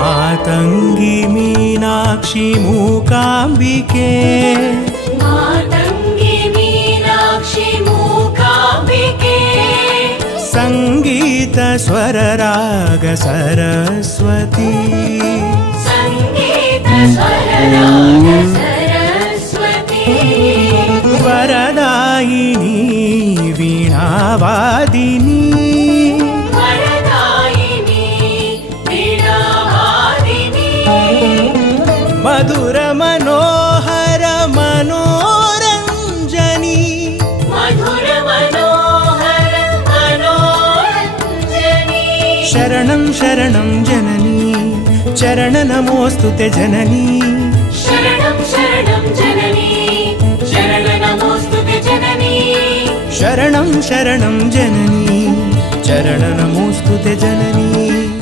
मातंगी मीनाक्षी मूकांबिके मातंगी मीनाक्षी मूकांबिके संगीत स्वर राग सरस्वती संगीत स्वर राग सरस्वती वरदायिनी वीणावादिनी मधुर मनोहर मनोरंजनी मधुर मनोहर मनोरंजनी शरणं शरणं जननी चरण नमोस्तुते जननी शरणं शरणं जननी चरण नमोस्तुते जननी शरणं शरणं जननी चरण नमोस्तुते जननी।